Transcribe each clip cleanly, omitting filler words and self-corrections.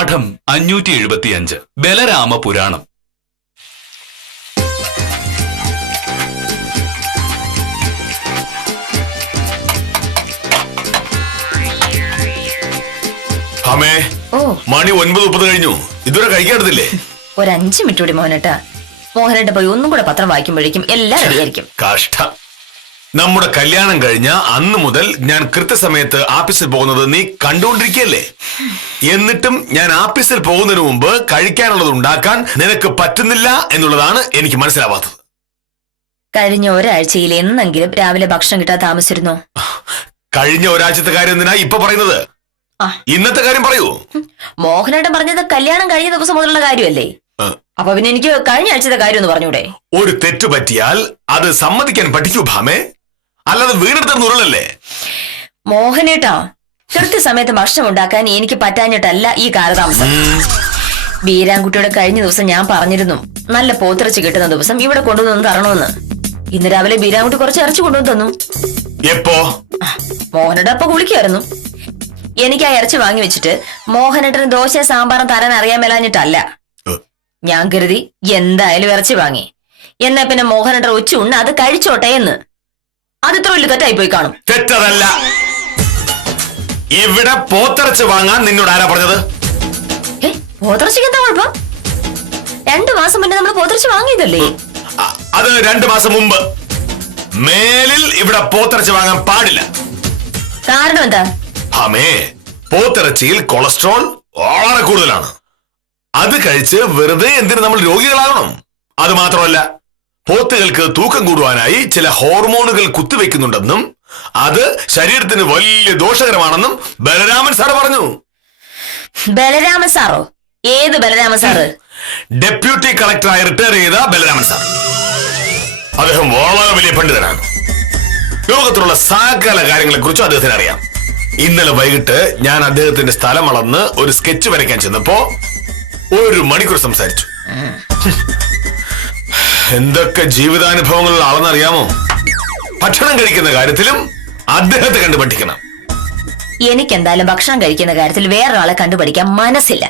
പാഠം 575 ബലരാമ പുരാണം. അമ്മേ, മണി 9:30 കഴിഞ്ഞു. ഇതുവരെ കഴിക്കാറില്ലേ? ഒരു 5 മിനിറ്റ് കൂടി മോഹനേട്ടാ. മോഹനേട്ട പോയി ഒന്നും കൂടെ പത്രം വായിക്കുമ്പോഴേക്കും എല്ലാം റെഡിയായിരിക്കും. കഷ്ടം. നമ്മുടെ കല്യാണം കഴിഞ്ഞ അന്ന് മുതൽ ഞാൻ കൃത്യസമയത്ത് ആഫീസിൽ പോകുന്നത് നീ കണ്ടുകൊണ്ടിരിക്കുകയല്ലേ? എന്നിട്ടും ഞാൻ ആഫീസിൽ പോകുന്നതിന് മുമ്പ് കഴിക്കാനുള്ളത് ഉണ്ടാക്കാൻ നിനക്ക് പറ്റുന്നില്ല എന്നുള്ളതാണ് എനിക്ക് മനസ്സിലാവാത്തത്. കഴിഞ്ഞ ഒരാഴ്ചയിൽ എന്നെങ്കിലും രാവിലെ ഭക്ഷണം കിട്ടാൻ താമസിച്ചിരുന്നോ? കഴിഞ്ഞ ഒരാഴ്ചത്തെ കാര്യം എന്തിനാ ഇപ്പൊ പറയുന്നത്? ഇന്നത്തെ കാര്യം പറയൂ. മോഹനേട്ടൻ പറഞ്ഞത് കല്യാണം കഴിഞ്ഞ ദിവസം മുതലുള്ള കാര്യമല്ലേ? അപ്പൊ പിന്നെ എനിക്ക് കഴിഞ്ഞ ആഴ്ചത്തെ കാര്യം ഒന്ന് പറഞ്ഞൂടെ? ഒരു തെറ്റ് പറ്റിയാൽ അത് സമ്മതിക്കാൻ പഠിക്കൂ ഭാമേ, അല്ലാതെ വീണെടുത്ത ഉരുളല്ലേ. മോഹനേട്ടാ, കൃത്യസമയത്ത് ഭക്ഷണം ഉണ്ടാക്കാൻ എനിക്ക് പറ്റാഞ്ഞിട്ടല്ല ഈ കാലതാമസം. ബീരാൻകുട്ടിയുടെ കഴിഞ്ഞ ദിവസം ഞാൻ പറഞ്ഞിരുന്നു നല്ല പോത്തിറച്ചി കിട്ടുന്ന ദിവസം ഇവിടെ കൊണ്ടുവന്ന് തരണമെന്ന്. ഇന്ന് രാവിലെ ബീരാൻകുട്ടി കുറച്ച് ഇറച്ചി കൊണ്ടുവന്ന് തന്നു. എപ്പോ? മോഹനേട്ട അപ്പൊ കുളിക്കായിരുന്നു. എനിക്ക് ആ ഇറച്ചി വാങ്ങി വെച്ചിട്ട് മോഹനേട്ടന് ദോശ സാമ്പാറും തരാൻ അറിയാൻ മേലാഞ്ഞിട്ടല്ല. ഞാൻ കരുതി എന്തായാലും ഇറച്ചി വാങ്ങി, എന്നാ പിന്നെ മോഹനേട്ടൻ ഉച്ച ഉണ്ണ അത് കഴിച്ചോട്ടെ എന്ന്. അത് ഇത്ര വലിയ തെറ്റായി പോയി കാണും. തെറ്റതല്ല. ഇവിടെ പോത്തിറച്ചി വാങ്ങാൻ നിന്നോട് ആരാ പറഞ്ഞത്? പോത്തിറച്ചിക്ക് എന്താ കുഴപ്പം? 2 മാസം മുന്നേ നമ്മൾ പോത്തിറച്ചി വാങ്ങിയതല്ലേ? അത് 2 മാസം മുമ്പ്. മേലിൽ ഇവിടെ പോത്തിറച്ചി വാങ്ങാൻ പാടില്ല. കാരണം എന്താ? അമേ, പോത്തിറച്ചിയിൽ കൊളസ്ട്രോൾ വളരെ കൂടുതലാണ്. അത് കഴിച്ച് വെറുതെ എന്തിനു നമ്മൾ രോഗികളാകണം? അത് മാത്രമല്ല, പോത്തുകൾക്ക് തൂക്കം കൂടുവാനായി ചില ഹോർമോണുകൾ കുത്തിവെക്കുന്നുണ്ടെന്നും അത് ശരീരത്തിന് വലിയ ദോഷകരമാണെന്നും ബലരാമൻ സാർ പറഞ്ഞു. ബലരാമൻ സാറോ? ഏത് ബലരാമൻ സാറ്? ഡെപ്യൂട്ടി കളക്ടറായി റിട്ടയർ ചെയ്ത ബലരാമൻ സാർ. അദ്ദേഹം വളരെ വലിയ പണ്ഡിതനാണ്. ലോകത്തിലുള്ള സകല കാര്യങ്ങളെ കുറിച്ചും അദ്ദേഹത്തിന് അറിയാം. ഇന്നലെ വൈകിട്ട് ഞാൻ അദ്ദേഹത്തിന്റെ സ്ഥലം അളന്ന് ഒരു സ്കെച്ച് വരയ്ക്കാൻ ചെന്നപ്പോ 1 മണിക്കൂർ സംസാരിച്ചു. എന്തൊക്കെ ജീവിതാനുഭവങ്ങളിൽ ആളെന്നറിയാമോ? ഭക്ഷണം കഴിക്കുന്ന കാര്യത്തിലും അദ്ദേഹത്തെ കണ്ടു പഠിക്കണം. എനിക്കെന്തായാലും ഭക്ഷണം കഴിക്കുന്ന കാര്യത്തിൽ വേറൊരാളെ കണ്ടുപഠിക്കാൻ മനസ്സില്ല.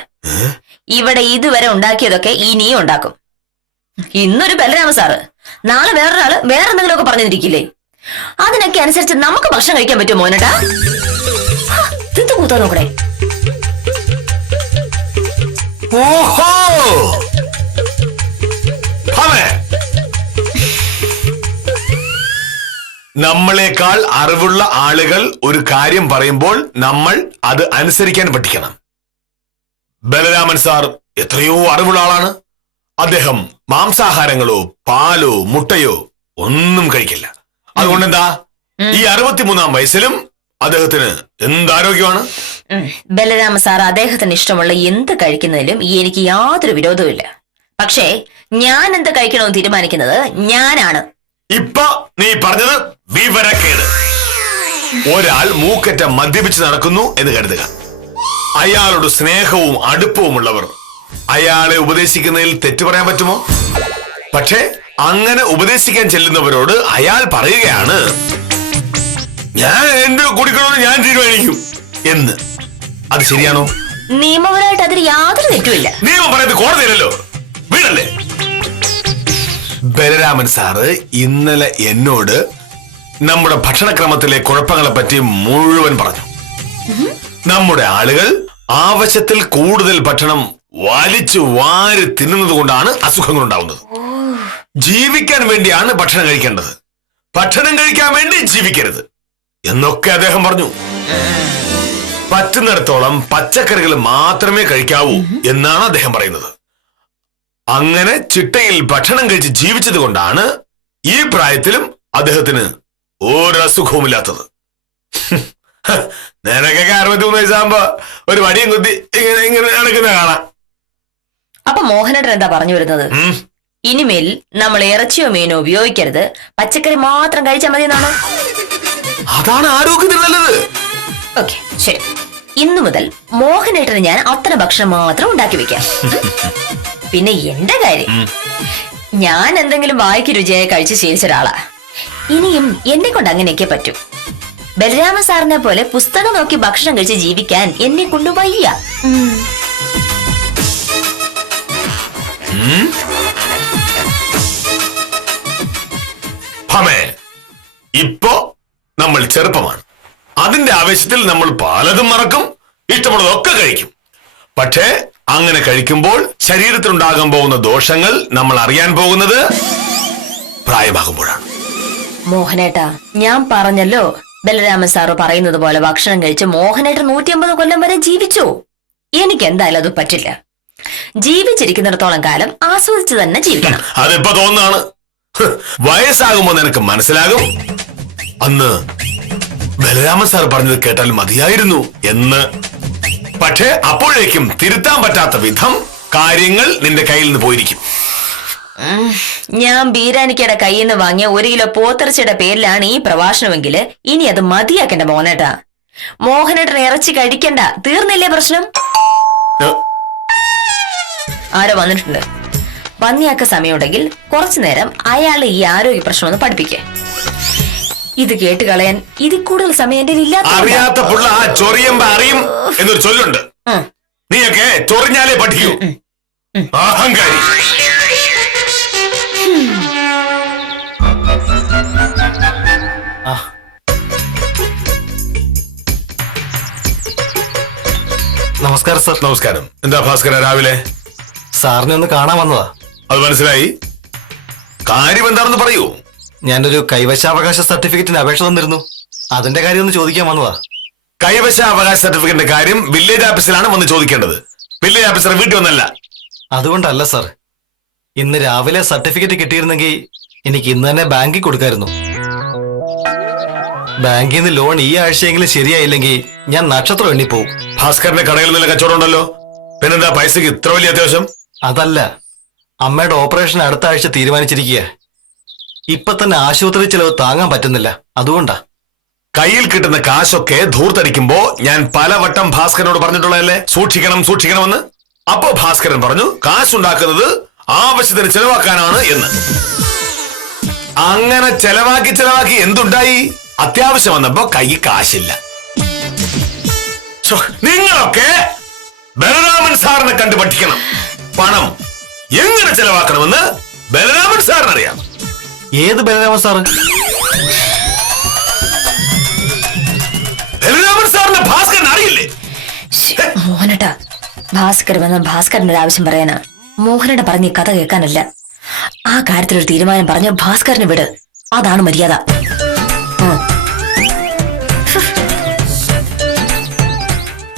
ഇവിടെ ഇതുവരെ ഉണ്ടാക്കിയതൊക്കെ ഇനിയും ഉണ്ടാക്കും. ഇന്നൊരു ബലരാമ സാറ്, നാളെ വേറൊരാള് വേറെന്തെങ്കിലുമൊക്കെ പറഞ്ഞിരിക്കില്ലേ? അതിനൊക്കെ അനുസരിച്ച് നമുക്ക് ഭക്ഷണം കഴിക്കാൻ പറ്റുമോ മോനേട്ടാ? എന്ത് കൂത്താ നോക്കണേ. ഓഹോ, നമ്മളെക്കാൾ അറിവുള്ള ആളുകൾ ഒരു കാര്യം പറയുമ്പോൾ നമ്മൾ അത് അനുസരിക്കാൻ പഠിക്കണം. ബലരാമൻ സാർ എത്രയോ അറിവുള്ള ആളാണ്. അദ്ദേഹം മാംസാഹാരങ്ങളോ പാലോ മുട്ടയോ ഒന്നും കഴിക്കില്ല. അതുകൊണ്ട് എന്താ ഈ 63-ാം വയസ്സിലും അദ്ദേഹത്തിന് എന്താരോഗ്യമാണ്. ബലരാമ സാർ അദ്ദേഹത്തിന് ഇഷ്ടമുള്ള എന്ത് കഴിക്കുന്നതിലും എനിക്ക് യാതൊരു വിരോധവുമില്ല. പക്ഷേ ഞാൻ എന്ത് കഴിക്കണമെന്ന് തീരുമാനിക്കുന്നത് ഞാനാണ്. ഇപ്പൊ നീ പറഞ്ഞത് വിവരക്കേട്. ഒരാൾ മൂക്കറ്റ മദ്യപിച്ച് നടക്കുന്നു എന്ന് കരുതുക. അയാളോട് സ്നേഹവും അടുപ്പവുമുള്ളവർ അയാളെ ഉപദേശിക്കുന്നതിൽ തെറ്റു പറയാൻ പറ്റുമോ? പക്ഷേ അങ്ങനെ ഉപദേശിക്കാൻ ചെല്ലുന്നവരോട് അയാൾ പറയുകയാണ്, ഞാൻ എന്ത് കുടിക്കണമെന്ന് ഞാൻ തീരുമാനിക്കും എന്ന്. അത് ശരിയാണോ? നിയമപരമായിട്ട് അതിൽ യാതൊരു തെറ്റുമില്ല. നിയമം പറയുന്നത് കോടതിയല്ലോ, വീടല്ലേ. ബലരാമൻ സാറ് ഇന്നലെ എന്നോട് നമ്മുടെ ഭക്ഷണക്രമത്തിലെ കുഴപ്പങ്ങളെ പറ്റി മുഴുവൻ പറഞ്ഞു. നമ്മുടെ ആളുകൾ ആവശ്യത്തിൽ കൂടുതൽ ഭക്ഷണം വലിച്ചു വാരി തിന്നുന്നത് കൊണ്ടാണ് അസുഖങ്ങൾ ഉണ്ടാവുന്നത്. ജീവിക്കാൻ വേണ്ടിയാണ് ഭക്ഷണം കഴിക്കേണ്ടത്, ഭക്ഷണം കഴിക്കാൻ വേണ്ടി ജീവിക്കരുത് എന്നൊക്കെ അദ്ദേഹം പറഞ്ഞു. പറ്റുന്നിടത്തോളം പച്ചക്കറികൾ മാത്രമേ കഴിക്കാവൂ എന്നാണ് അദ്ദേഹം പറയുന്നത്. അങ്ങനെ ചിട്ടയിൽ ഭക്ഷണം കഴിച്ച് ജീവിച്ചത് കൊണ്ടാണ് ഈ പ്രായത്തിലും അദ്ദേഹത്തിന് ഒരസുഖവുമില്ലാത്തത്. നിനക്കൊക്കെ 63 വയസ്സാകുമ്പോ ഒരു വടിയും കുത്തി ഇങ്ങനെ നടക്കുന്ന കാണാം. അപ്പൊ മോഹനേട്ടൻ എന്താ പറഞ്ഞു വരുന്നത്? ഇനിമേൽ നമ്മൾ ഇറച്ചിയോ മീനോ ഉപയോഗിക്കരുത്, പച്ചക്കറി മാത്രം കഴിച്ചാൽ മതി എന്നാണ്. അതാണ് ആരോഗ്യത്തിന് നല്ലത്. ഓക്കെ, ശരി. ഇന്നു മുതൽ മോഹനേട്ടന് ഞാൻ അത്ര ഭക്ഷണം മാത്രം ഉണ്ടാക്കി വെക്കാം. പിന്നെ എന്റെ കാര്യം, ഞാൻ എന്തെങ്കിലും വായിക്ക് രുചിയായി കഴിച്ച് ശീലിച്ച ഒരാളാ. ഇനിയും എന്നെ കൊണ്ട് അങ്ങനെയൊക്കെ പറ്റൂ. ബലരാമ സാറിനെ പോലെ പുസ്തകം നോക്കി ഭക്ഷണം കഴിച്ച് ജീവിക്കാൻ എന്നെ കൊണ്ട് വയ്യ. ഭമേ, ഇപ്പോ നമ്മൾ ചെറുപ്പമാണ്. അതിന്റെ ആവേശത്തിൽ നമ്മൾ പലതും മറക്കും, ഇഷ്ടമുള്ളതൊക്കെ കഴിക്കും. പക്ഷേ അങ്ങനെ കഴിക്കുമ്പോൾ ശരീരത്തിലുണ്ടാകാൻ പോകുന്ന ദോഷങ്ങൾ നമ്മൾ അറിയാൻ പോകുന്നത് പ്രായമാകുമ്പോഴാണ്. മോഹനേട്ടാ, ഞാൻ പറഞ്ഞല്ലോ, ബലരാമൻ സാറ് പറയുന്നത് പോലെ ഭക്ഷണം കഴിച്ച് മോഹനേട്ടൻ 150 കൊല്ലം വരെ ജീവിച്ചു. എനിക്ക് എന്തായാലും അത് പറ്റില്ല. ജീവിച്ചിരിക്കുന്നിടത്തോളം കാലം ആസ്വദിച്ച് തന്നെ ജീവിക്കണം. അതിപ്പോ തോന്നാണ്. വയസ്സാകുമ്പോ നിനക്ക് മനസ്സിലാകും, അന്ന് ബലരാമൻ സാർ പറഞ്ഞത് കേട്ടാൽ മതിയായിരുന്നു എന്ന്. പക്ഷേ അപ്പോഴേക്കും തിരുത്താൻ പറ്റാത്ത വിധം കാര്യങ്ങൾ നിന്റെ കയ്യിൽ നിന്ന് പോയിരിക്കും. ഞാൻ ബീരാനിക്കയുടെ കയ്യിൽ നിന്ന് വാങ്ങിയ 1 കിലോ പോത്തിറച്ചിയുടെ പേരിലാണ് ഈ പ്രഭാഷണമെങ്കിൽ ഇനി അത് മതിയാക്കണ്ട മോഹനേട്ടാ. മോഹനേട്ടൻ ഇറച്ചി കഴിക്കണ്ട, തീർന്നില്ലേ പ്രശ്നം? ആരോ വന്നിട്ടുണ്ട്. പന്നിയാക്ക സമയമുണ്ടെങ്കിൽ കുറച്ചു നേരം അയാളെ ഈ ആരോഗ്യ പ്രശ്നം ഒന്ന് പഠിപ്പിക്കേ. ഇത് കേട്ട് കളയാൻ ഇതിൽ കൂടുതൽ സമയം എന്റെ അറിയാത്ത പുള്ള ചൊറിയുമ്പോ അറിയും എന്നൊരു ചൊല്ലുണ്ട്. നീയൊക്കെ ചൊറിഞ്ഞാലേ പഠിക്കൂ. അഹങ്കാരി. നമസ്കാരം സർ. നമസ്കാരം. എന്താ ഭാസ്കര രാവിലെ? സാറിനെ ഒന്ന് കാണാൻ വന്നതാ. അത് മനസ്സിലായി. കാര്യം എന്താണെന്ന് പറയൂ. ഞാനൊരു കൈവശാവകാശ സർട്ടിഫിക്കറ്റിന് അപേക്ഷ തന്നിരുന്നു. അതിന്റെ കാര്യം ഒന്ന് ചോദിക്കാൻ വന്നതാ. കൈവശാവകാശ സർട്ടിഫിക്കറ്റിന്റെ കാര്യം വില്ലേജ് ഓഫീസിലാണ് വന്ന് ചോദിക്കേണ്ടത്. വില്ലേജ് ഓഫീസർ വീട്ടിൽ വന്നല്ല. അതുകൊണ്ടല്ല സർ, ഇന്ന് രാവിലെ സർട്ടിഫിക്കറ്റ് കിട്ടിയിരുന്നെങ്കിൽ എനിക്ക് ഇന്ന് തന്നെ ബാങ്കിൽ കൊടുക്കായിരുന്നു. ബാങ്കിൽ നിന്ന് ലോൺ ഈ ആഴ്ചയെങ്കിലും ശരിയായില്ലെങ്കിൽ ഞാൻ നക്ഷത്രം എണ്ണിപ്പോവും. ഭാസ്കറിന്റെ കടയിൽ നല്ല കച്ചവടം ഉണ്ടല്ലോ, പിന്നെന്താ പൈസക്ക് ഇത്ര വലിയ അത്യാവശ്യം? അതല്ല, അമ്മയുടെ ഓപ്പറേഷൻ അടുത്ത ആഴ്ച തീരുമാനിച്ചിരിക്കുക. ഇപ്പൊ തന്നെ ആശുപത്രി ചെലവ് താങ്ങാൻ പറ്റുന്നില്ല, അതുകൊണ്ടാ. കയ്യിൽ കിട്ടുന്ന കാശൊക്കെ ധൂർത്തടിക്കുമ്പോ ഞാൻ പലവട്ടം ഭാസ്കരനോട് പറഞ്ഞിട്ടുള്ളതല്ലേ, സൂക്ഷിക്കണമെന്ന്. അപ്പോ ഭാസ്കരൻ പറഞ്ഞു കാശുണ്ടാക്കുന്നത് ആവശ്യത്തിന് ചെലവാക്കാനാണ് എന്ന്. അങ്ങനെ ചെലവാക്കി എന്തുണ്ടായി? അത്യാവശ്യം വന്നപ്പോ കൈ കാശില്ല. നിങ്ങളൊക്കെ ബലരാമൻ സാറിനെ കണ്ടു പഠിക്കണം. പണം എങ്ങനെ ചെലവാക്കണമെന്ന് ബലരാമൻ സാറിനറിയാം. ഏത് ബലരാമൻ സാറ്? ബലരാമൻ സാറിന് ഭാസ്കരൻ അറിയില്ലേ? മോഹനേട്ടാ, ഭാസ്കർ വന്ന ഭാസ്കരന്റെ ആവശ്യം പറയാനാ. മോഹനേട്ട പറഞ്ഞ ഈ കഥ കേൾക്കാനല്ല. ആ കാര്യത്തിലൊരു തീരുമാനം പറഞ്ഞ് ഭാസ്കരന് വിട്, അതാണ് മര്യാദ.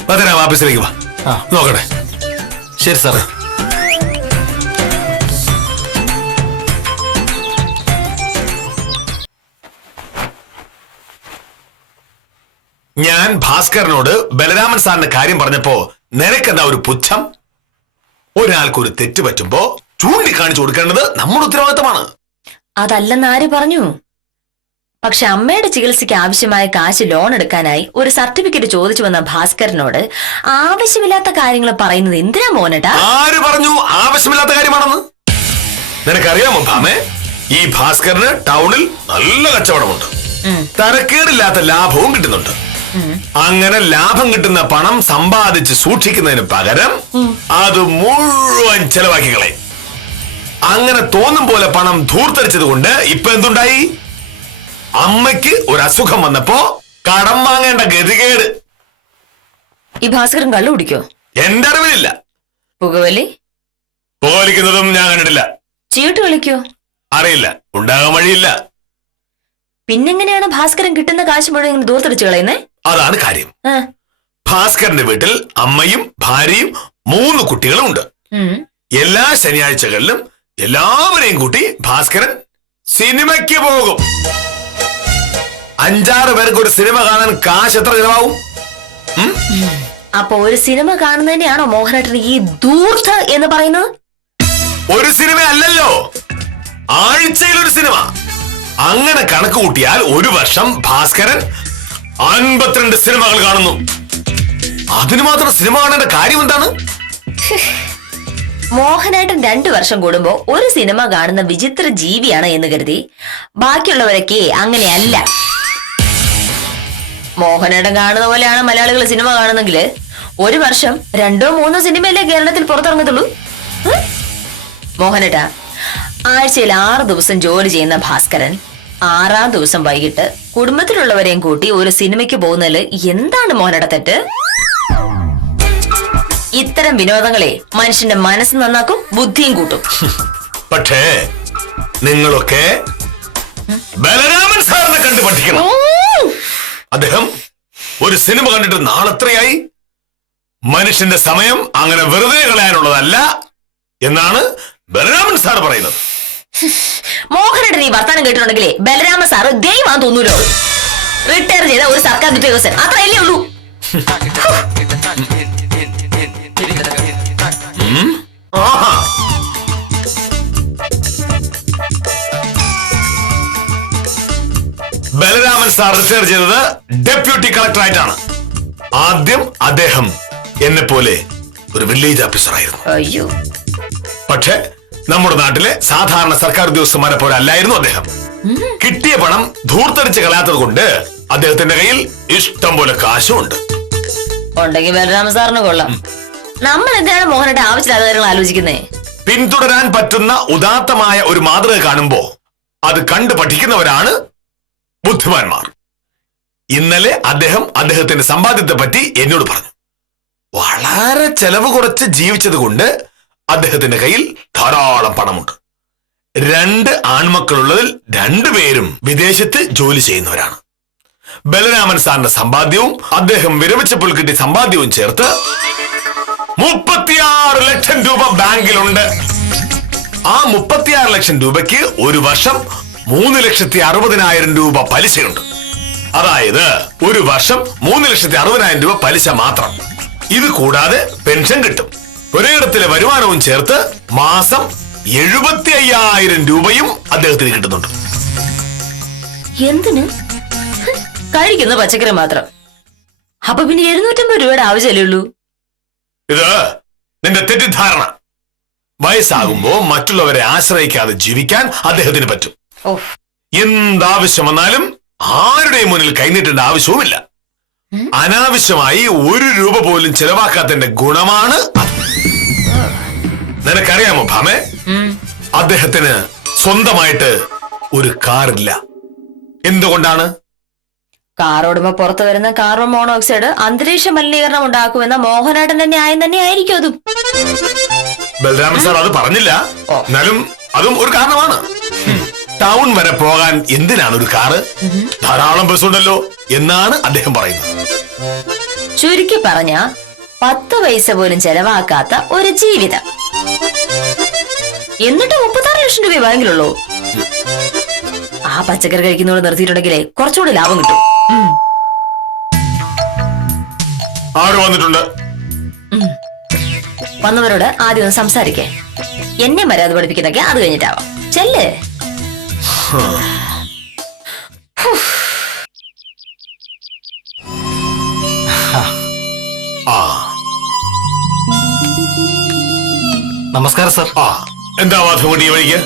ബലരാമ ഓഫീസിലേക്ക് വാ, നോക്കട്ടെ. ശരി സാർ. ഞാൻ ഭാസ്കരനോട് ബലരാമൻ സാറിന്റെ കാര്യം പറഞ്ഞപ്പോ നിനക്കെന്താ ഒരു പുച്ഛം? ഒരാൾക്കൊരു തെറ്റ് പറ്റുമ്പോ ചൂണ്ടിക്കാണിച്ചു കൊടുക്കേണ്ടത് നമ്മുടെ ഉത്തരവാദിത്തമാണ്. അതല്ലെന്ന് ആര് പറഞ്ഞു? പക്ഷെ അമ്മയുടെ ചികിത്സയ്ക്ക് ആവശ്യമായ കാശ് ലോൺ എടുക്കാനായി ഒരു സർട്ടിഫിക്കറ്റ് ചോദിച്ചു വന്ന ഭാസ്കരനോട് ആവശ്യമില്ലാത്ത കാര്യങ്ങൾ പറയുന്നത് എന്തിനാ മോനേട്ടാ? ആര് പറഞ്ഞു ആവശ്യമില്ലാത്ത കാര്യമാണെന്ന്? നിനക്കറിയാമോ ഭാമേ, ഈ ഭാസ്കരന് ടൗണിൽ നല്ല കച്ചവടമുണ്ട്, തരക്കേടില്ലാത്ത ലാഭവും കിട്ടുന്നുണ്ട്. അങ്ങനെ ലാഭം കിട്ടുന്ന പണം സമ്പാദിച്ച് സൂക്ഷിക്കുന്നതിന് പകരം അത് മുഴുവൻ ചെലവാക്കി കളയും. അങ്ങനെ തോന്നും പോലെ പണം ധൂർത്തടിച്ചത് കൊണ്ട് ഇപ്പൊ എന്തുണ്ടായി? അമ്മയ്ക്ക് ഒരു അസുഖം വന്നപ്പോ കടം വാങ്ങേണ്ട ഗതികേട്. ഈ ഭാസ്കരൻ കള്ളു കുടിക്കോ? എന്റെ അറിവിലില്ല. പുകവലി? പുകവലിക്കുന്നതും ഞാൻ കണ്ടിട്ടില്ല. ചീട്ട് കളിക്കോ? അറിയില്ല, ഉണ്ടാകാൻ വഴിയില്ല. പിന്നെങ്ങനെയാണ് ഭാസ്കരൻ കിട്ടുന്ന കാശ് മുഴുവൻ ഇങ്ങനെ ദൂർത്തടിച്ചു കളയുന്നേ? അതാണ് കാര്യം. ഭാസ്കരന്റെ വീട്ടിൽ അമ്മയും ഭാര്യയും 3 കുട്ടികളും ഉണ്ട്. എല്ലാ ശനിയാഴ്ചകളിലും എല്ലാവരെയും കൂട്ടി ഭാസ്കരൻ സിനിമയ്ക്ക് പോകും. 5-6 പേർക്ക് ഒരു സിനിമ കാണാൻ കാശ് എത്ര ചിലവാകും? അപ്പൊ ഒരു സിനിമ കാണുന്നതിനെയാണോ മോഹനേട്ടൻ ഈ ദൂർത്ത് എന്ന് പറയുന്നത്? ഒരു സിനിമ അല്ലല്ലോ, ആഴ്ചയിൽ ഒരു സിനിമ. അങ്ങനെ കണക്ക് കൂട്ടിയാൽ ഒരു വർഷം ഭാസ്കരൻ 52 സിനിമകൾ കാണുന്നു. അതിന് മാത്രം സിനിമ കാണേണ്ട കാര്യം എന്താണ്? മോഹനേട്ടൻ 2 വർഷം കൂടുമ്പോ ഒരു സിനിമ കാണുന്ന വിചിത്ര ജീവിയാണ് എന്ന് കരുതി ബാക്കിയുള്ളവരൊക്കെ അങ്ങനെയല്ല. മോഹനേട്ടൻ കാണുന്ന പോലെയാണ് മലയാളികൾ സിനിമ കാണുന്നെങ്കിൽ ഒരു വർഷം 2-3 സിനിമയല്ലേ കേരളത്തിൽ പുറത്തിറങ്ങത്തുള്ളൂ. മോഹനേട്ടാ, ആഴ്ചയിൽ 6 ദിവസം ജോലി ചെയ്യുന്ന ഭാസ്കരൻ 6-ാം ദിവസം വൈകിട്ട് കുടുംബത്തിലുള്ളവരെയും കൂട്ടി ഒരു സിനിമയ്ക്ക് പോകുന്നതിൽ എന്താണ് മോഹനേട്ട തെറ്റ്? ഇത്തരം വിനോദങ്ങളെ മനുഷ്യന്റെ മനസ്സ് നന്നാക്കും, ബുദ്ധിയും കൂട്ടും. പക്ഷേ നിങ്ങളൊക്കെ ബലരാമൻ സാറിനെ കണ്ടു പഠിക്കണം. അദ്ദേഹം ഒരു സിനിമ കണ്ടിട്ട് നാളെത്രയായി? മനുഷ്യന്റെ സമയം അങ്ങനെ വെറുതെ കളയാനുള്ളതല്ല എന്നാണ് ബലരാമൻ സാർ പറയുന്നത്. മോഹനേട്ടൻ ഈ വർത്താനം കേട്ടിട്ടുണ്ടെങ്കിലേ ബലരാമ സാറ് ദൈവമാണെന്ന് തോന്നൂലോ. റിട്ടയർ ചെയ്ത ഒരു സർക്കാർ ഉദ്യോഗസ്ഥൻ അത്രയല്ലേ ഉള്ളൂ. ആഹാ, ബലരാമൻ സാർ റിട്ടയർ ചെയ്തത് ഡെപ്യൂട്ടി കളക്ടറായിട്ടാണ്. ആദ്യം അദ്ദേഹം എന്നെ പോലെ ഒരു വില്ലേജ് ഓഫീസർ ആയിരുന്നു. അയ്യോ, പക്ഷെ നമ്മുടെ നാട്ടിലെ സാധാരണ സർക്കാർ ഉദ്യോഗസ്ഥന്മാരെ പോലെ അല്ലായിരുന്നു അദ്ദേഹം. കിട്ടിയ പണം ധൂർത്തടിച്ച് കളയാത്തത് കൊണ്ട് അദ്ദേഹത്തിന്റെ കയ്യിൽ ഇഷ്ടം പോലെ കാശും ഉണ്ട്. ഉണ്ടെങ്കിൽ ബലരാമ സാറിന് കൊള്ളാം. നമ്മൾ എന്താണ് മോഹനേട്ട ആവശ്യമില്ലാത്ത കാര്യങ്ങൾ ആലോചിക്കുന്നേ? പിന്തുടരാൻ പറ്റുന്ന ഉദാത്തമായ ഒരു മാതൃക കാണുമ്പോ അത് കണ്ടു പഠിക്കുന്നവരാണ് ബുദ്ധിമാന്മാർ. ഇന്നലെ അദ്ദേഹത്തിന്റെ സമ്പാദ്യത്തെ പറ്റി എന്നോട് പറഞ്ഞു. വളരെ ചെലവ് കുറച്ച് ജീവിച്ചത് കൊണ്ട് അദ്ദേഹത്തിന്റെ കയ്യിൽ ധാരാളം പണമുണ്ട്. 2 ആൺമക്കളുള്ളതിൽ 2 പേരും വിദേശത്ത് ജോലി ചെയ്യുന്നവരാണ്. ബലരാമൻ സാറിന്റെ സമ്പാദ്യവും അദ്ദേഹം വിരമിച്ചപ്പോൾ കിട്ടിയ സമ്പാദ്യവും ചേർത്ത് 36 ലക്ഷം രൂപ ബാങ്കിലുണ്ട്. ആ 36 ലക്ഷം രൂപയ്ക്ക് ഒരു വർഷം 3,60,000 രൂപ പലിശയുണ്ട്. അതായത് ഒരു വർഷം 3,60,000 രൂപ പലിശ മാത്രം. ഇത് കൂടാതെ പെൻഷൻ കിട്ടും. ഒരിടത്തിലെ വരുമാനവും ചേർത്ത് മാസം 75,000 രൂപയും അദ്ദേഹത്തിന് കിട്ടുന്നുണ്ട്. എന്തിന്? കഴിക്കുന്ന പച്ചക്കറി മാത്രം. അപ്പൊ പിന്നെ 750 രൂപയുടെ ആവശ്യമല്ലേ ഉള്ളൂ. ഇത് നിന്റെ തെറ്റിദ്ധാരണ. വയസ്സാകുമ്പോ മറ്റുള്ളവരെ ആശ്രയിക്കാതെ ജീവിക്കാൻ അദ്ദേഹത്തിന് പറ്റും. എന്താവശ്യം വന്നാലും ആരുടെയും മുന്നിൽ കൈനീട്ടേണ്ട ആവശ്യവുമില്ല. അനാവശ്യമായി 1 രൂപ പോലും ചെലവാക്കാത്തതിന്റെ ഗുണമാണ് അത്. നിനക്കറിയാമോ ഭാമേ, അദ്ദേഹത്തിന് സ്വന്തമായിട്ട് ഒരു കാറില്ല. എന്തുകൊണ്ടാണ്? കാർ ഓടുമ്പോ പുറത്തു വരുന്ന കാർബൺ മോണോക്സൈഡ് അന്തരീക്ഷ മലിനീകരണം ഉണ്ടാക്കുമെന്ന മോഹനേട്ടന്റെ ന്യായം തന്നെ ആയിരിക്കും അതും. ബലരാമൻ സാർ അത് പറഞ്ഞില്ല. എന്നാലും അതും ഒരു കാരണമാണ്. ടൗൺ വരെ പോകാൻ എന്തിനാണ് ഒരു കാറ്? ധാരാളം ബസ്സുണ്ടല്ലോ എന്നാണ് അദ്ദേഹം പറയുന്നത്. ചുരുക്കി പറഞ്ഞ 10 പൈസ പോലും ചെലവാക്കാത്ത ഒരു ജീവിതം. എന്നിട്ട് 36 ലക്ഷം രൂപ ബാങ്കിലുള്ളൂ. ആ പച്ചക്കറി കഴിക്കുന്നതോട് നിർത്തിയിട്ടുണ്ടെങ്കിലേ കുറച്ചുകൂടി ലാഭം കിട്ടും. ആര് വന്നിട്ടുണ്ട്? വന്നവരോട് ആദ്യം ഒന്ന് സംസാരിക്കേ. എന്നെ മര്യാദ പഠിപ്പിക്കുന്നൊക്കെ അത് കഴിഞ്ഞിട്ടാവാം. ചെല്ലേ. നമസ്കാരം സർ. എന്താ വാധവണ്ടി വഴിക്ക്?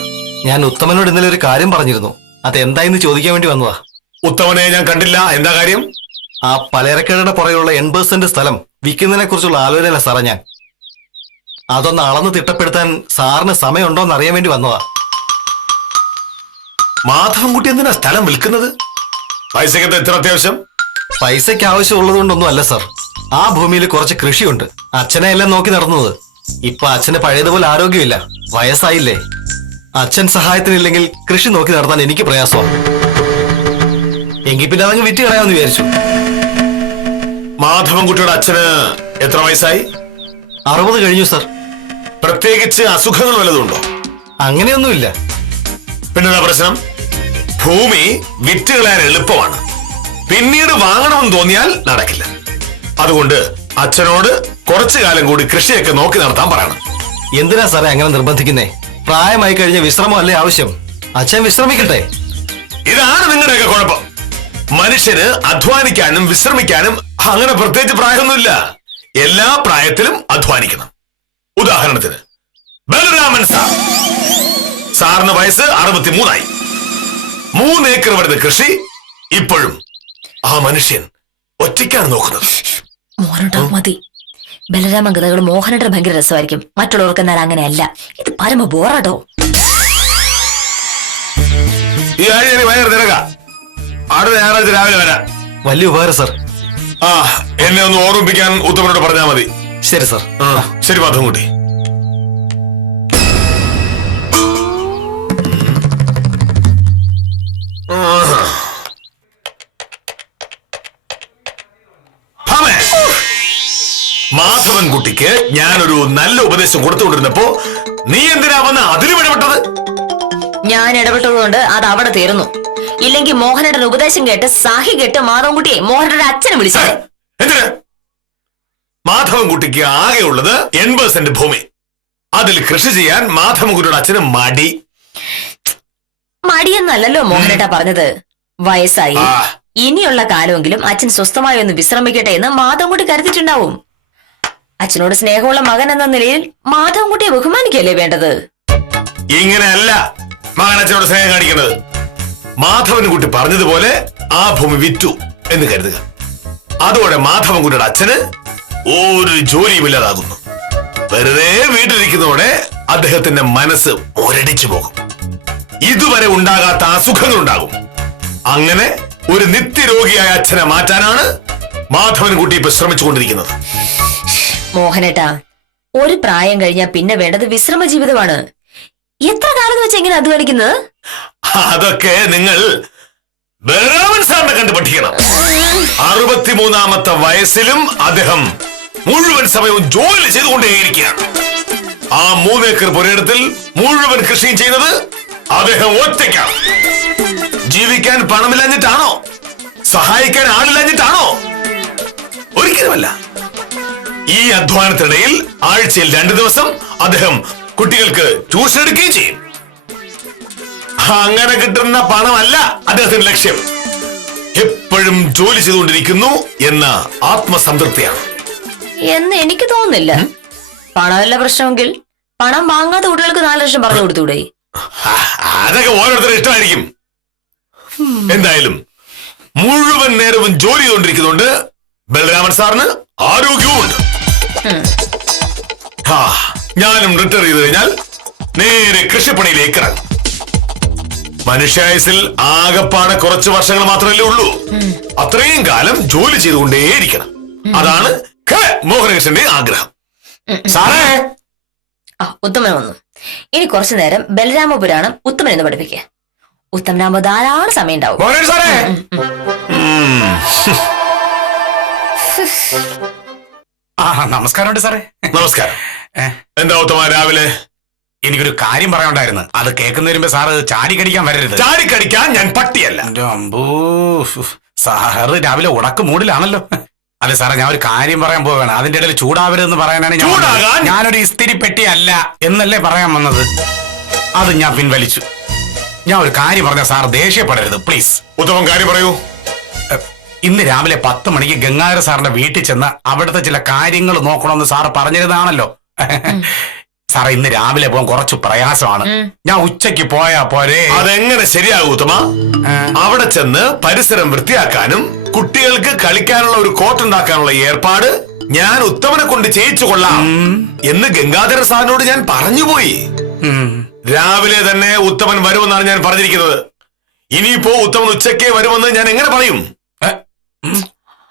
ഞാൻ ഉത്തമനോട് ഇന്നലെ ഒരു കാര്യം പറഞ്ഞിരുന്നു. അതെന്തായെന്ന് ചോദിക്കാൻ വേണ്ടി വന്നതാ. ഉത്തമനെ ഞാൻ കണ്ടില്ല. എന്താ കാര്യം? ആ പലചരക്കടയുടെ പുറകെയുള്ള 80% സ്ഥലം വിൽക്കുന്നതിനെ കുറിച്ചുള്ള ആലോചന സാറാ ഞാൻ. അതൊന്ന് അളന്ന് തിട്ടപ്പെടുത്താൻ സാറിന് സമയമുണ്ടോ എന്ന് അറിയാൻ വേണ്ടി വന്നതാ. മാധവൻകുട്ടി എന്തിനാ സ്ഥലം വിൽക്കുന്നത്? പൈസക്ക് എത്ര അത്യാവശ്യം? പൈസയ്ക്ക് ആവശ്യമുള്ളത് കൊണ്ടൊന്നും അല്ല സർ. ആ ഭൂമിയിൽ കുറച്ച് കൃഷിയുണ്ട്. അച്ഛനെ എല്ലാം നോക്കി നടന്നത്. ഇപ്പൊ അച്ഛന് പഴയതുപോലെ ആരോഗ്യമില്ല. വയസ്സായില്ലേ. അച്ഛൻ സഹായത്തിനില്ലെങ്കിൽ കൃഷി നോക്കി നടത്താൻ എനിക്ക് പ്രയാസമാണ്. എങ്കിൽ പിന്നെ അതങ്ങ് വിറ്റ് കളയാമെന്ന് വിചാരിച്ചു. മാധവൻകുട്ടിയുടെ അച്ഛന് എത്ര വയസ്സായി? 60 കഴിഞ്ഞു സർ. പ്രത്യേകിച്ച് അസുഖങ്ങൾ വല്ലതുണ്ടോ? അങ്ങനെയൊന്നുമില്ല. പിന്നെന്താ പ്രശ്നം? ഭൂമി വിറ്റ് കളയാൻ എളുപ്പമാണ്. പിന്നീട് വാങ്ങണമെന്ന് തോന്നിയാൽ നടക്കില്ല. അതുകൊണ്ട് അച്ഛനോട് കുറച്ചു കാലം കൂടി കൃഷിയൊക്കെ നോക്കി നടത്താൻ പറയണം. എന്തിനാ സാറേ അങ്ങനെ നിർബന്ധിക്കുന്നേ? പ്രായമായി കഴിഞ്ഞ വിശ്രമമല്ലേ ആവശ്യം. അച്ഛൻ വിശ്രമിക്കട്ടെ. ഇതാണ് നിങ്ങളുടെയൊക്കെ കുഴപ്പം. മനുഷ്യന് അധ്വാനിക്കാനും വിശ്രമിക്കാനും അങ്ങനെ പ്രത്യേകിച്ച് പ്രായമൊന്നുമില്ല. എല്ലാ പ്രായത്തിലും അധ്വാനിക്കണം. ഉദാഹരണത്തിന് ബലരാമൻ സാറിന് വയസ്സ് 63 3 ഏക്കർ വരുന്ന കൃഷി ഇപ്പോഴും ആ മനുഷ്യൻ ഒറ്റയ്ക്കാണ് നോക്കുന്നത്. മോനോട്ടോ മതി. ബലരാമൻ കഥകൾ മോഹനേട്ടന് ഭയങ്കര രസമായിരിക്കും, മറ്റുള്ളവർക്ക് എന്നാൽ അങ്ങനെയല്ല. ഇത് പരമ ബോറാട്ടോ. ഈ ആഴ്ച എനിക്ക് ഭയങ്കര തിരക്കാ. അടുത്ത ഞായറാഴ്ച രാവിലെ വരാം. വലിയ ഉപകാരം സാർ. ആ, എന്നെ ഒന്ന് ഓർമ്മിപ്പിക്കാൻ ഉത്തമനോട് പറഞ്ഞാൽ മതി. ശരി സാർ. ശരി മാധവൻകുട്ടി. മാധവൻകുട്ടിക്ക് ഞാനൊരു നല്ല ഉപദേശം കൊടുത്തുകൊണ്ടിരുന്നപ്പോ നീ എന്തിനാ വന്ന് അതിലും ഇടപെട്ടത്? ഞാൻ ഇടപെട്ടതുകൊണ്ട് അത് അവിടെ തീർന്നു. ഇല്ലെങ്കിൽ മോഹനേട്ടൻ ഉപദേശം കേട്ട് സാഹി കേട്ട് മാധവൻകുട്ടിയെ മോഹനേട്ടൻ അച്ഛനെ വിളിച്ചത്. എന്തിന്? മാധവൻകുട്ടിക്ക് ആകെയുള്ളത് 80 സെന്റ് ഭൂമി. അതിൽ കൃഷി ചെയ്യാൻ മാധവൻകുട്ടിയുടെ അച്ഛന് മടി. മടിയെന്നല്ലോ മോഹനേട്ട പറഞ്ഞത്. വയസ്സായി, ഇനിയുള്ള കാലമെങ്കിലും അച്ഛൻ സ്വസ്ഥമായി ഒന്ന് വിശ്രമിക്കട്ടെ എന്ന് മാധവൻകുട്ടി കരുതിയിട്ടുണ്ടാവും. അച്ഛനോട് സ്നേഹമുള്ള മകൻ എന്ന നിലയിൽ മാധവൻകുട്ടിയെ ബഹുമാനിക്കല്ലേ വേണ്ടത്? ഇങ്ങനെയല്ല മകൻ അച്ഛനോട് സ്നേഹം കാണിക്കുന്നത്. മാധവൻകുട്ടി പറഞ്ഞതുപോലെ ആ ഭൂമി വിറ്റു എന്ന് കരുതുക. അതോടെ മാധവൻകുട്ടിയുടെ അച്ഛന് ഒരു ജോലിയുമില്ലാതാകുന്നു. വെറുതെ വീട്ടിലിരിക്കുന്നതോടെ അദ്ദേഹത്തിന്റെ മനസ്സ് ഒരടിച്ചു പോകും. ഇതുവരെ ഉണ്ടാകാത്ത അസുഖങ്ങൾ ഉണ്ടാകും. അങ്ങനെ ഒരു നിത്യരോഗിയായ അച്ഛനെ മാറ്റാനാണ് മാധവൻകുട്ടി ഇപ്പൊ ശ്രമിച്ചുകൊണ്ടിരിക്കുന്നത്. മോഹനേട്ടാ, ഒരു പ്രായം കഴിഞ്ഞാൽ പിന്നെ വേണ്ടത് വിശ്രമ ജീവിതമാണ്. എത്ര കാലം വെച്ച് എങ്ങനെ അധ്വാനിക്കുന്നത്? അതൊക്കെ നിങ്ങൾ ബലരാമൻ സാറിനെ കണ്ടു പഠിക്കണം. 63-ാമത്തെ വയസ്സിലും അദ്ദേഹം മുഴുവൻ സമയവും ജോലി ചെയ്തുകൊണ്ടേയിരിക്കുകയാണ്. ആ 3 ഏക്കർ പുരയിടത്തിൽ മുഴുവൻ കൃഷിയും ചെയ്യുന്നത് അദ്ദേഹം ഒറ്റയ്ക്കാണ്. ജീവിക്കാൻ പണമില്ലാഞ്ഞിട്ടാണോ? സഹായിക്കാൻ ആളില്ലാഞ്ഞിട്ടാണോ? ഒരിക്കലുമല്ല. ഈ അധ്വാനത്തിനിടയിൽ ആഴ്ചയിൽ 2 ദിവസം അദ്ദേഹം കുട്ടികൾക്ക് ട്യൂഷൻ എടുക്കുകയും ചെയ്യും. അങ്ങനെ കിട്ടുന്ന പണമല്ല അദ്ദേഹത്തിന്റെ ലക്ഷ്യം. എപ്പോഴും ജോലി ചെയ്തുകൊണ്ടിരിക്കുന്നു എന്ന ആത്മസംതൃപ്തിയാണ്. എന്ന് എനിക്ക് തോന്നുന്നില്ല. പണമല്ല പ്രശ്നമെങ്കിൽ പണം വാങ്ങാത്ത കുട്ടികൾക്ക് 4 ലക്ഷം പറഞ്ഞു കൊടുത്തൂടെ? അതൊക്കെ ഓരോരുത്തരും ഇഷ്ടമായിരിക്കും. എന്തായാലും മുഴുവൻ നേരവും ജോലി ചെയ്തുകൊണ്ടിരിക്കുന്നുണ്ട് ബലരാമൻ സാറിന് ആരോഗ്യവും ഉണ്ട്. ഞാനും റിട്ടയർ ചെയ്ത് കഴിഞ്ഞാൽ നേരെ കൃഷിപ്പണിയിലേക്ക് ഇറങ്ങും. മനുഷ്യായുസിൽ ആകപ്പാടെ കുറച്ച് വർഷങ്ങൾ മാത്രമല്ലേ ഉള്ളൂ. അത്രയും കാലം ജോലി ചെയ്തുകൊണ്ടേയിരിക്കണം. അതാണ് മോഹനകൃഷ്ണന്റെ ആഗ്രഹം. സാറേ, ഉത്തമൻ വന്നു. ഇനി കുറച്ചു നേരം ബലരാമപുരാണം ഉത്തമൻ എന്ന് പഠിപ്പിക്കുക. ഉത്തമനാകുമ്പോ ധാരാളം സമയം ഉണ്ടാവും. നമസ്കാരമുണ്ട് സാറേ. നമസ്കാരം. എന്താ ഉത്തമ രാവിലെ? എനിക്കൊരു കാര്യം പറയാനുണ്ടായിരുന്നു. അത് കേൾക്കുന്നതിന് മുമ്പ് സാറ് ചാടിക്കടിക്കാൻ വരരുത്. ചാടിക്കടിക്കാൻ ഞാൻ പട്ടിയല്ല. അമ്പോ, സാറ് രാവിലെ ഉടക്ക് മൂടിലാണല്ലോ. അതെ സാറേ, ഞാൻ ഒരു കാര്യം പറയാൻ പോവുകയാണ്. അതിന്റെ ഇടയിൽ ചൂടാവരുതെന്ന് പറയാനാണ് ഞാനൊരു ഇസ്തിരി പെട്ടിയല്ല എന്നല്ലേ പറയാൻ വന്നത്. അത് ഞാൻ പിൻവലിച്ചു. ഞാൻ ഒരു കാര്യം പറഞ്ഞ സാർ ദേഷ്യപ്പെടരുത് പ്ലീസ്. ഉത്തമം കാര്യം പറയൂ. ഇന്ന് രാവിലെ 10 മണിക്ക് ഗംഗാധര സാറിന്റെ വീട്ടിൽ ചെന്ന് അവിടുത്തെ ചില കാര്യങ്ങൾ നോക്കണമെന്ന് സാറ് പറഞ്ഞിരുന്നതാണല്ലോ. സാറേ, ഇന്ന് രാവിലെ പോകാൻ കുറച്ച് പ്രയാസമാണ്. ഞാൻ ഉച്ചയ്ക്ക് പോയാ പോരെ? അതെങ്ങനെ ശരിയാകും ഉത്തമ? അവിടെ ചെന്ന് പരിസരം വൃത്തിയാക്കാനും കുട്ടികൾക്ക് കളിക്കാനുള്ള ഒരു കോർട്ട് ഉണ്ടാക്കാനുള്ള ഏർപ്പാട് ഞാൻ ഉത്തമനെ കൊണ്ട് ചെയ്യിച്ചു കൊള്ളാം എന്ന് ഗംഗാധര സാറിനോട് ഞാൻ പറഞ്ഞുപോയി. രാവിലെ തന്നെ ഉത്തമൻ വരുമെന്നാണ് ഞാൻ പറഞ്ഞിരിക്കുന്നത്. ഇനിയിപ്പോ ഉത്തമൻ ഉച്ചയ്ക്ക് വരുമെന്ന് ഞാൻ എങ്ങനെ പറയും?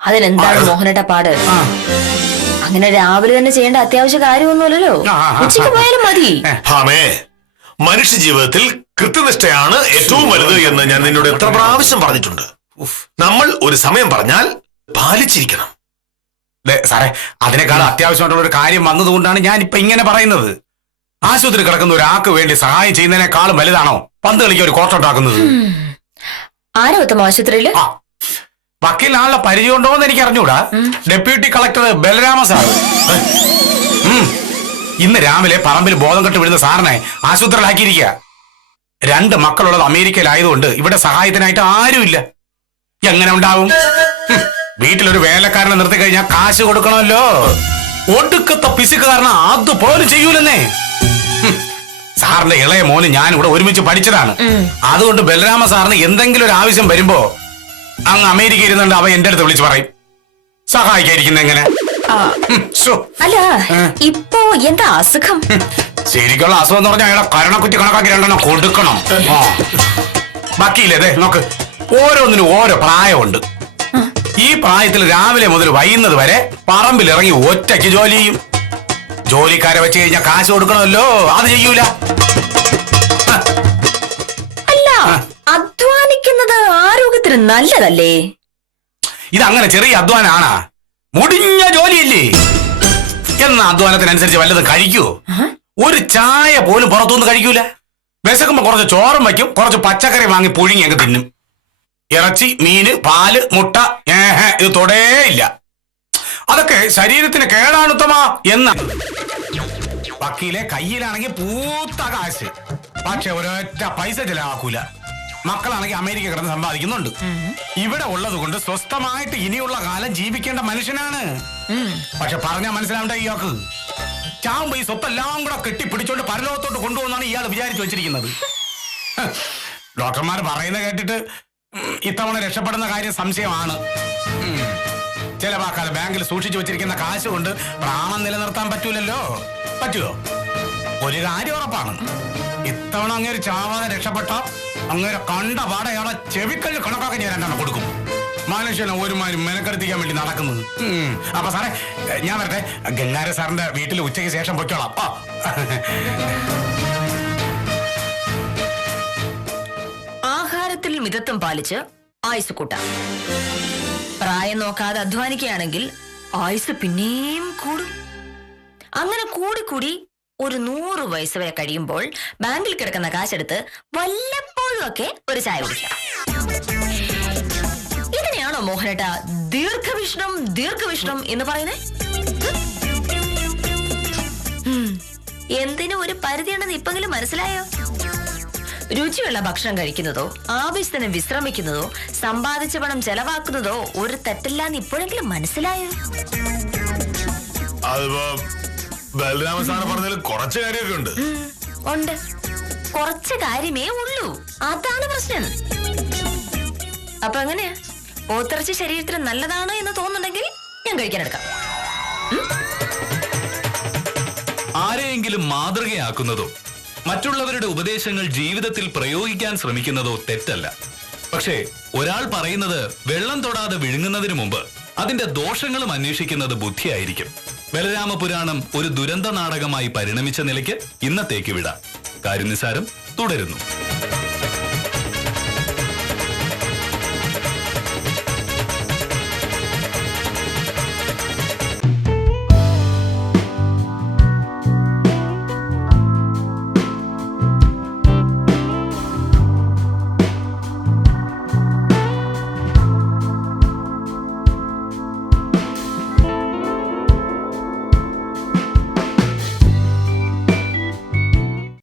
അതിനെന്താണ് മോഹനേട്ട പാട്? അങ്ങനെ രാവിലെ തന്നെ ചെയ്യേണ്ട അത്യാവശ്യ കാര്യമൊന്നുമല്ലല്ലോ. ഉച്ചയ്ക്ക് പോയാലും മതി. ഹാമേ, മനുഷ്യ ജീവിതത്തിൽ കൃത്യനിഷ്ഠയാണ് ഏറ്റവും വലുത് എന്ന് ഞാൻ നിന്നോട് എത്ര പ്രാവശ്യം പറഞ്ഞിട്ടുണ്ട്. നമ്മൾ ഒരു സമയം പറഞ്ഞാൽ പാലിച്ചിരിക്കണം. സാറേ, അതിനേക്കാൾ അത്യാവശ്യമായിട്ടുള്ള ഒരു കാര്യം വന്നതുകൊണ്ടാണ് ഞാൻ ഇപ്പൊ ഇങ്ങനെ പറയുന്നത്. ആശുപത്രി കിടക്കുന്ന ഒരാൾക്ക് വേണ്ടി സഹായം ചെയ്യുന്നതിനേക്കാളും വലുതാണോ പന്ത് കളിക്കാൻ ഒരു കോർട്ടുണ്ടാക്കുന്നത്? ആരോ ഉത്തമ ആശുപത്രിയില് വക്കീലിനാളുടെ പരിചയം ഉണ്ടോ എന്ന് എനിക്ക് അറിഞ്ഞൂടാ. Deputy collector Balarama sir. ഇന്ന് രാവിലെ പറമ്പിൽ ബോധം കെട്ട് വിടുന്ന സാറിനെ ആശുപത്രിയിലാക്കിയിരിക്കുക. 2 മക്കളുള്ളത് അമേരിക്കയിലായതുകൊണ്ട് ഇവിടെ സഹായത്തിനായിട്ട് ആരുമില്ല. എങ്ങനെ ഉണ്ടാവും? വീട്ടിലൊരു വേലക്കാരനെ നിർത്തി കഴിഞ്ഞാൽ കാശ് കൊടുക്കണമല്ലോ. ഒടുക്കത്തെ പിശുക്ക് കാരണം അതുപോലും ചെയ്യൂലെന്നേ. സാറിന്റെ ഇളയ മോന് ഞാൻ ഇവിടെ ഒരുമിച്ച് പഠിച്ചതാണ്. അതുകൊണ്ട് ബലരാമ സാറിന് എന്തെങ്കിലും ഒരു ആവശ്യം വരുമ്പോ അങ്ങ് അമേരിക്ക ഇരുന്നുണ്ട് അവൻ എന്റെ അടുത്ത് വിളിച്ചു പറയും സഹായിക്കാതിരിക്കുന്ന എങ്ങനെ. അല്ല ഇപ്പോ എന്താ അസുഖം? ശരിക്കുള്ള അസുഖം എന്ന് പറഞ്ഞാൽ അയാളെ കരണക്കുറ്റി കണക്കാക്കി രണ്ടെണ്ണം കൊടുക്കണം. ബാക്കിയില്ലേ നോക്ക്, ഓരോന്നിനും ഓരോ പ്രായമുണ്ട്. ഈ പ്രായത്തിൽ രാവിലെ മുതൽ വൈകുന്നത് വരെ പറമ്പിലിറങ്ങി ഒറ്റയ്ക്ക് ജോലി ചെയ്യും. ജോലിക്കാരെ വെച്ച് കഴിഞ്ഞാൽ കാശ് കൊടുക്കണമല്ലോ, അത് ചെയ്യൂല. അല്ല, അധ്വാനിക്കുന്നത് ആരോഗ്യത്തിന് നല്ലതല്ലേ? ഇതങ്ങനെ ചെറിയ അധ്വാനാണ്, മുടിഞ്ഞ ജോലിയല്ലേ. എന്ന അധ്വാനത്തിനനുസരിച്ച് വല്ലതും കഴിക്കുവോ? ഒരു ചായ പോലും പുറത്തുനിന്ന് കഴിക്കൂല. വിശക്കുമ്പോ കുറച്ച് ചോറും വയ്ക്കും, കുറച്ച് പച്ചക്കറി വാങ്ങി പുഴുങ്ങി അങ്ങ് തിന്നും. ഇറച്ചി, മീന്, പാല്, മുട്ട ഇത് തൊടേയില്ല. അതൊക്കെ ശരീരത്തിന് കേടാണുത്തമാ എന്ന വക്കീലെ കയ്യിലാണെങ്കിൽ പൂത്ത കാശ്, പക്ഷെ ഒരൊറ്റ പൈസ ചിലവാക്കൂല. മക്കളാണെങ്കിൽ അമേരിക്ക കിടന്ന് സമ്പാദിക്കുന്നുണ്ട്. ഇവിടെ ഉള്ളത് കൊണ്ട് സ്വസ്ഥമായിട്ട് ഇനിയുള്ള കാലം ജീവിക്കേണ്ട മനുഷ്യനാണ്. പക്ഷെ പറഞ്ഞാൽ മനസ്സിലാവണ്ട ഇയാൾക്ക്. ചാവുമ്പോ ഈ സ്വത്തെല്ലാം കൂടെ കെട്ടിപ്പിടിച്ചോണ്ട് പരലോകത്തോട്ട് കൊണ്ടുപോകുന്നാണ് ഇയാൾ വിചാരിച്ചു വെച്ചിരിക്കുന്നത്. ഡോക്ടർമാർ പറയുന്നത് കേട്ടിട്ട് ഇത്തവണ രക്ഷപ്പെടുന്ന കാര്യം സംശയമാണ്. ചിലവാക്കാതെ ബാങ്കിൽ സൂക്ഷിച്ചു വെച്ചിരിക്കുന്ന കാശ് കൊണ്ട് പ്രാണൻ നിലനിർത്താൻ പറ്റൂലല്ലോ. പറ്റുമോ? ഒരു കാര്യം ഉറപ്പാണ്, ഇത്തവണ അങ്ങേര് ചാവാതെ രക്ഷപ്പെട്ട അങ്ങേരെ കണ്ട പാടെ അയാളെ ചെവിക്കല്ല് കണക്കാക്കി ഞാൻ രണ്ടെണ്ണം കൊടുക്കും. മനുഷ്യനെ ഒരുമാതിരി മെനക്കെടുത്തിക്കാൻ വേണ്ടി നടക്കുന്നത്. അപ്പൊ സാറേ ഞാൻ വരട്ടെ, ഗംഗാര സാറിന്റെ വീട്ടിൽ ഉച്ചയ്ക്ക് ശേഷം പൊയ്ക്കോളാം. ആഹാരത്തിൽ മിതത്വം പാലിച്ച് ആയുസ് കൂട്ടാം. പ്രായം നോക്കാതെ അധ്വാനിക്കുകയാണെങ്കിൽ ആയുസ് പിന്നെയും കൂടും. അങ്ങനെ കൂടി ഒരു 100 വയസ്സ് വരെ കഴിയുമ്പോൾ ബാങ്കിൽ കിടക്കുന്ന കാശെടുത്ത് വല്ലപ്പോഴും ഒക്കെ ഒരു ചായ കുടിക്കാം. ഇതിനെയാണോ മോഹനേട്ട ദീർഘവിഷ്ണം എന്ന് പറയുന്നത്? എന്തിനും ഒരു പരിധിയുണ്ടെന്ന് ഇപ്പെങ്കിലും മനസ്സിലായോ? രുചിയുള്ള ഭക്ഷണം കഴിക്കുന്നതോ ആവശ്യത്തിന് വിശ്രമിക്കുന്നതോ സമ്പാദിച്ച പണം ചെലവാക്കുന്നതോ ഒരു തെറ്റല്ലാന്ന് ഇപ്പോഴെങ്കിലും മനസ്സിലായോ? ബലരാമ സാറ് പറഞ്ഞതിൽ കുറച്ച് കാര്യമൊക്കെ ഉണ്ട്. ഉണ്ട്, കുറച്ച് കാര്യമേ ഉള്ളൂ. അതാണ് പ്രശ്നം. അപ്പൊ എങ്ങനെയാ? പോത്തിറച്ചി ശരീരത്തിന് നല്ലതാണ് എന്ന് തോന്നുന്നുണ്ടെങ്കിൽ ഞാൻ കഴിക്കാനെടുക്കാം. ആരെയെങ്കിലും മാതൃകയാക്കുന്നതോ മറ്റുള്ളവരുടെ ഉപദേശങ്ങൾ ജീവിതത്തിൽ പ്രയോഗിക്കാൻ ശ്രമിക്കുന്നതോ തെറ്റല്ല. പക്ഷേ ഒരാൾ പറയുന്നത് വെള്ളം തൊടാതെ വിഴുങ്ങുന്നതിന് മുമ്പ് അതിന്റെ ദോഷങ്ങളും അന്വേഷിക്കുന്നത് ബുദ്ധിയായിരിക്കും. ബലരാമ പുരാണം ഒരു ദുരന്ത നാടകമായി പരിണമിച്ച നിലയ്ക്ക് ഇന്നത്തേക്ക് വിടാം. കാര്യനിസാരം തുടരുന്നു.